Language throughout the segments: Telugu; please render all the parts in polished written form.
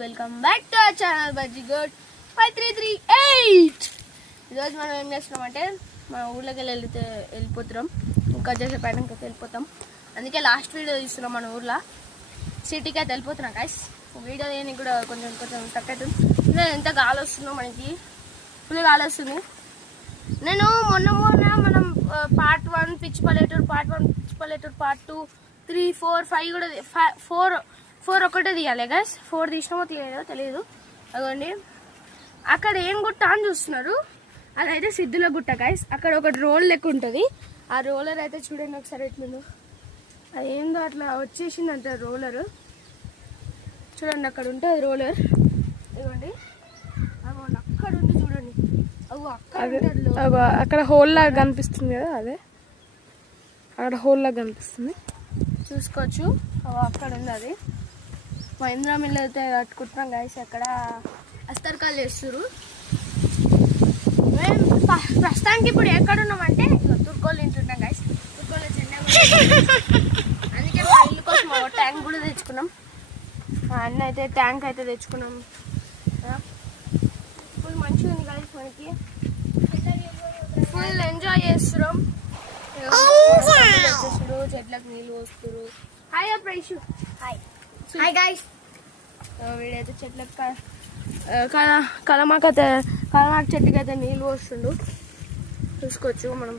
Welcome back to our channel బజ్జిగోడ్ 5338. ఈరోజు మనం ఏం చేస్తున్నామంటే మన ఊర్లోకి వెళ్ళిపోతున్నాం. ఇంకా చేసే పైనకి వెళ్ళిపోతాం. అందుకే లాస్ట్ వీడియో తీస్తున్నాం. మన ఊర్లో సిటీకి అయితే వెళ్ళిపోతున్నాం గైస్. వీడియో చేయడానికి కూడా కొంచెం తక్కువ. ఎంత గాలి వస్తుందో మనకి, ఫుల్ గాలి వస్తుంది. నేను మొన్న మనం పార్ట్ 1 పిచ్చి పల్లెటూరు, పార్ట్ 1 పిచ్చి పల్లెటూరు, పార్ట్ 2, 3, 4, 5 కూడా 4 ఒకటే తీయాలి గైస్. 4 తీసినామో తీయలేదో తెలియదు. అదిగోండి అక్కడ ఏం గుట్ట అని చూస్తున్నారు, అదైతే సిద్ధుల గుట్ట గైస్. అక్కడ ఒక రోల్ లెక్క ఉంటుంది. ఆ రోలర్ అయితే చూడండి ఒకసారి ఎట్లుందో. అది ఏందో అట్లా వచ్చేసిందంట రోలర్. చూడండి అక్కడ ఉంటుంది రోలర్. ఇదిగోండి అదిగోండి అక్కడ ఉంది చూడండి. అక్కడ హోల్ లాగా కనిపిస్తుంది కదా, అదే అక్కడ హోల్ లాగా కనిపిస్తుంది, చూసుకోవచ్చు. అక్కడ ఉంది అది. మహేంద్ర మిల్ అయితే కట్టుకుంటున్నాం గైస్. అక్కడ అస్తర్కాలు చేస్తున్నారు. మేము ప్రస్తుతానికి ఇప్పుడు ఎక్కడున్నామంటే తుర్కోలు తింటున్నాం గైస్. తుర్కోలు చెన్నై. అందుకే మా ఇల్లు కోసం ట్యాంక్ కూడా తెచ్చుకున్నాం. అన్న అయితే ట్యాంక్ అయితే తెచ్చుకున్నాం. ఫుల్ మంచిగా ఉంది గైస్. మనకి ఫుల్ ఎంజాయ్ చేస్తున్నాం. చెట్లకు నీళ్ళు పోస్తున్నారు. హాయ్ ప్రైషు. Hi guys. వీడైతే చెట్లకు కలమాకు చెట్టుకి అయితే నీళ్ళు పోస్తుండు. చూసుకోవచ్చు మనం.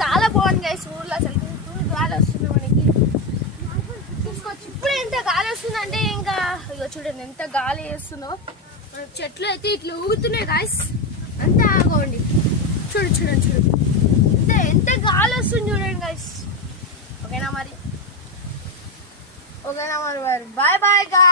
చాలా బాగుంది గైస్ ఊర్లో. అసలు ఫుల్ గాలి వస్తుంది మనకి. చూసుకోవచ్చు. ఇప్పుడు ఎంత గాలి వస్తుందంటే ఇంకా ఇక చూడండి ఎంత గాలి వేస్తుందో. మన చెట్లు అయితే ఇట్లా ఊగుతున్నాయి గైస్. అంతే ఆగోండి. చూడండి ఎంత గాలి వస్తుంది చూడండి గైస్. ఓకేనా మరి బాయ్ బాయ్ గా.